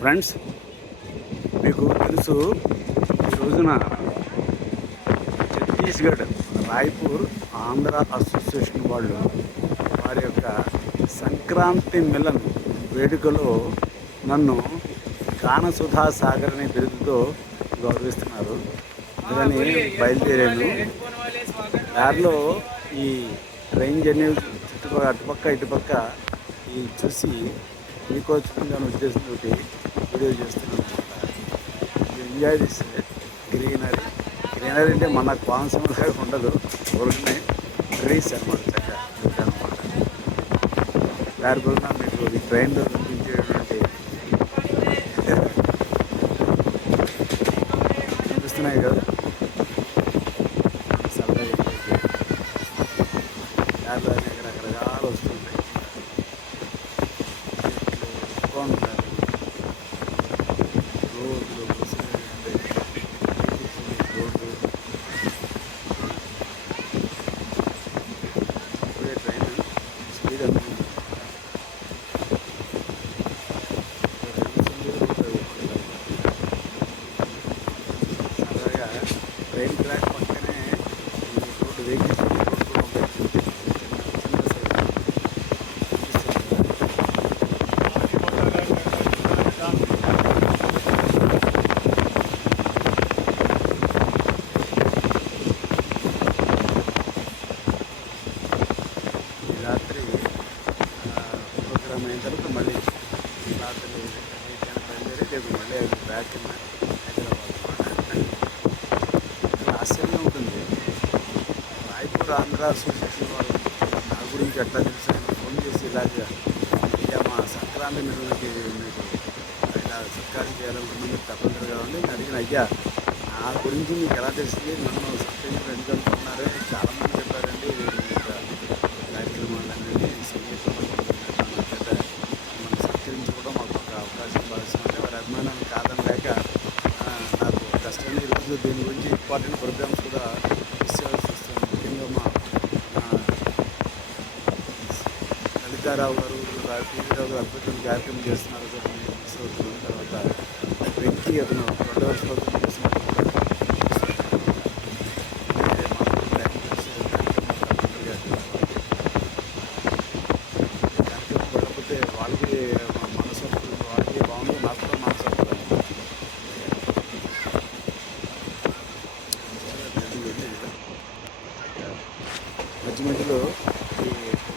Friends, మీకు తెలుసు, ఈ రోజున ఛత్తీస్గఢ్ రాయ్పూర్ ఆంధ్ర అసోసియేషన్ వాళ్ళు వారి యొక్క సంక్రాంతి మిలన్ వేడుకలో నన్ను గానసుధా సాగర్ అనే బిరుదుతో గౌరవిస్తున్నారు. అందుకని బయలుదేరాను. దారిలో ఈ ట్రైన్ జర్నీ అటుపక్క ఇటుపక్క ఈ చూసి మీకోసంగా ఉద్దేశంతో వీడియో చేస్తున్నాను. Enjoy this greenery. గ్రీనరీ అంటే మన కోనసీమలాగా ఉండదు, ఊరికనే ట్రీస్ అనమాట, చక్కగా అనమాట. దాని వలన మీకు ఈ ట్రైన్లో కనిపించేటువంటి కనిపిస్తున్నాయి కదా, సరదాగా దాంట్లో అనేక రకరకాలు వస్తుంటాయి. బాగుంటారు రోడ్లు, రోడ్లు. ఇప్పుడే ట్రైన్ స్పీడ్ అనుకుంటుంది. సరదాగా ట్రైన్ ట్రాక్ పక్కనే ఈ రోడ్డు వెహికల్స్ రోడ్డు కూడా ఉంటాయి. రాత్రి ప్రోగ్రామ్ అయిన తర్వాత మళ్ళీ రాత్రి బయలుదేరి రేపు మళ్ళీ బ్యాక్ హైదరాబాద్. ఆశ్చర్యంగా ఉంటుంది. రాయ్పూర్ ఆంధ్ర అసోసియేషన్ వాళ్ళు నా గురించి ఎట్లా తెలుసు ఆయన ఫోన్ చేసి ఇలాగా ఇక మా సంక్రాంతి నిర్వహణకి మీకు ఇలా సత్కారం చేయాలనుకున్న మీరు తప్పనిసరిగా ఉండి నేను అడిగిన, అయ్యా నా గురించి మీకు ఎలా తెలిసింది, నన్ను సత్కరించిన ఎందుకు అనుకుంటున్నారు, చాలామంది చెప్పారండి కార్యక్రమాలన్నీ చేత మనం సత్కరించుకోవడం మాకు ఒక అవకాశం భావిస్తుంటే వారి అభిమానాన్ని కాదనలేక నాకు కష్టమైన ఈరోజు దీని గురించి ఇంపార్టెంట్ ప్రోగ్రామ్స్ కూడా మిస్ చేయాల్సి వస్తుంది. ముఖ్యంగా మా లలితారావు గారు, పీవీరావు గారు అద్భుతమైన కార్యక్రమం చేస్తున్నారు. మిస్ అవుతున్నాం. తర్వాత వెంకీ అతను 2 hours ప్రోగ్రామ్ చేస్తున్నారు. వాళ్ళకి మనసు వాళ్ళకి బాగుంది, నాకు కూడా మనసు మధ్య మధ్యలో ఈ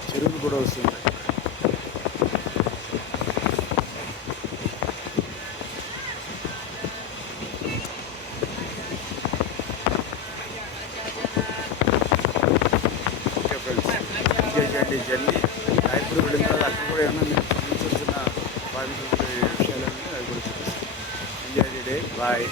చెరువులు కూడా వస్తున్నాయి. ఓకే ఫ్రెండ్స్, ఎంజాయ్ చేయండి జర్నీ. రాయ్పూర్ వెళ్ళిన తర్వాత అక్కడ కూడా ఏమన్నా మీకు చిన్న విషయాలు అవి కూడా చూపిస్తాను. Enjoy day. బాయ్.